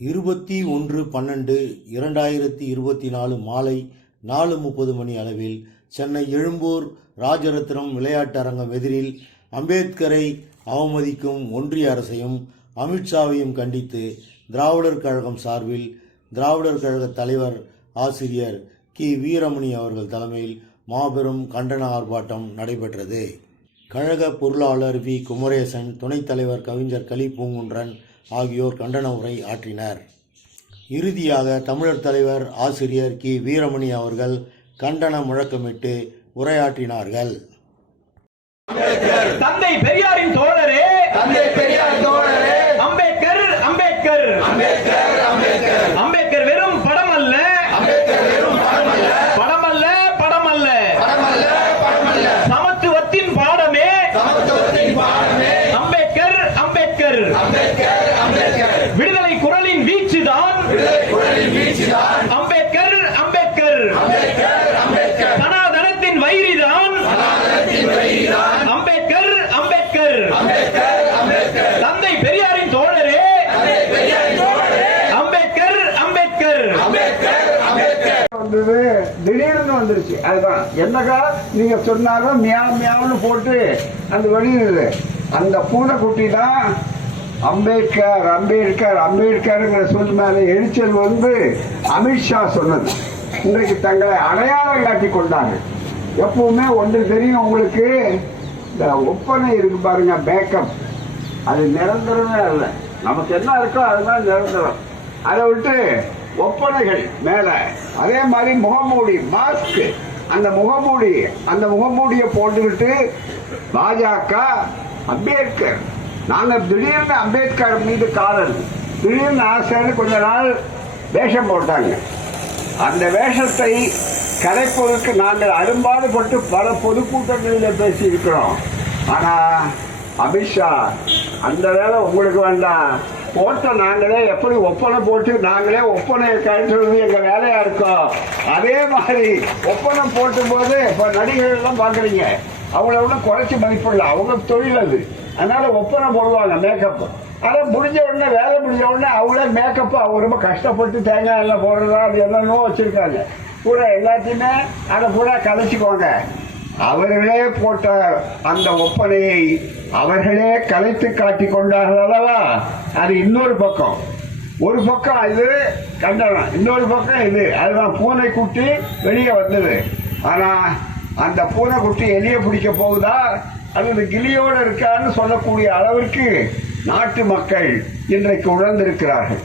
21/12/2024 மாலை 4:30 மணி அளவில் சென்னை எழும்பூர் ராஜரத்னம் விளையாட்டரங்கம் எதிரில் அம்பேத்கரை அவமதிக்கும் ஒன்றிய அரசையும் அமித்ஷாவையும் கண்டித்து திராவிடர் கழகம் சார்பில் திராவிடர் கழக தலைவர் ஆசிரியர் கி. வீரமணி அவர்கள் தலைமையில் மாபெரும் கண்டன ஆர்ப்பாட்டம் நடைபெற்றது. கழக பொருளாளர் வி. குமரேசன், துணைத் தலைவர் கவிஞர் கலி பூங்குன்றன் ஆகியோர் கண்டன உரை ஆற்றினர். இறுதியாக தமிழர் தலைவர் ஆசிரியர் கி. வீரமணி அவர்கள் கண்டன முழக்கமிட்டு உரையாற்றினார்கள். தந்தை பெரியாரின் தோழரே, அம்பேத்கர் அம்பேத்கர் அம்பேத்கர் வெறும் படம் அல்ல, படம் அல்ல சமத்துவத்தின் பாடமே அம்பேத்கர் அம்பேத்கர் விடுதலை குரலின் வீச்சுதான் அம்பேத்கர் அம்பேத்கர் சனாதனத்தின் வைரிதான் அம்பேத்கர் அம்பேத்கர் தந்தை பெரியாரின் தோழரே, அம்பேத்கர் அம்பேத்கர் வந்தது திடீர்னு வந்துருச்சு. அதுதான் என்னக்கா நீங்க சொன்னாலும் மியாவ் மியாவ்னு போட்டு அந்த வெளியிடுது. அந்த பூனைக்குட்டி தான் அம்பேத்கர் அம்பேத்கர் அம்பேத்கருங்கிற சொல் மேல எரிச்சல் வந்து அமித்ஷா சொன்னது. இன்றைக்கு தங்களை அடையாளம் காட்டி கொண்டாங்க. எப்பவுமே ஒன்று தெரியும் உங்களுக்கு, இந்த ஒப்பனை இருக்கு பாருங்க, மேக்கப், அது நிரந்தரமே அல்ல. நமக்கு என்ன இருக்கோ அதுதான் நிரந்தரம். அதை விட்டு ஒப்பனைகள் மேல, அதே மாதிரி முகமூடி, மாஸ்க், அந்த முகமூடியை போட்டுக்கிட்டு பாஜக அம்பேத்கர், நாங்க திடீர்னு அம்பேத்கர் மீது காதல், திடீர்னு ஆசைன்னு கொஞ்ச நாள் வேஷம் போட்டாங்க. அந்த வேஷத்தை கலைப்பதற்கு நாங்கள் அரும்பாடுபட்டு பல பொதுக்கூட்டங்களில் பேசி இருக்கிறோம். ஆனா அமித்ஷா அந்த வேலை உங்களுக்கு வேண்டாம், போட்ட நாங்களே எப்படி ஒப்பனை போட்டு நாங்களே ஒப்பனையை கழிச்சுறது எங்க வேலையா இருக்கோம். அதே மாதிரி ஒப்பனம் போட்டும் போது இப்ப நடிகர்கள் எல்லாம் பாக்குறீங்க, அவங்கள விட குறைச்சி மதிப்பிடல, அவங்க தொழில் அது. அதனால ஒப்பனை போடுவாங்க, மேக்கப். ஆனா முடிஞ்ச உடனே, வேலை முடிஞ்ச உடனே அவங்களே மேக்கப், அவங்க ரொம்ப கஷ்டப்பட்டு தேங்காய் எல்லாம் போடுறதா அது என்னென்னோ வச்சிருக்காங்க. பூரா எல்லாத்தையுமே அதை பூரா கலைச்சிக்கோங்க. அவர்களே போட்ட அந்த ஒப்பனையை அவர்களே கலைத்து காட்டி கொண்டார்கள் அல்லவா. அது இன்னொரு பக்கம். ஒரு பக்கம் இது கண்டனம், இன்னொரு பக்கம் இது. அதுதான் பூனைக்குட்டி வெளியே வந்தது. ஆனா அந்த பூனைக்குட்டி எலிய பிடிக்க போகுதா அல்லது கிளியோடு இருக்கான்னு சொல்லக்கூடிய அளவிற்கு நாட்டு மக்கள் இன்றைக்கு உணர்ந்திருக்கிறார்கள்.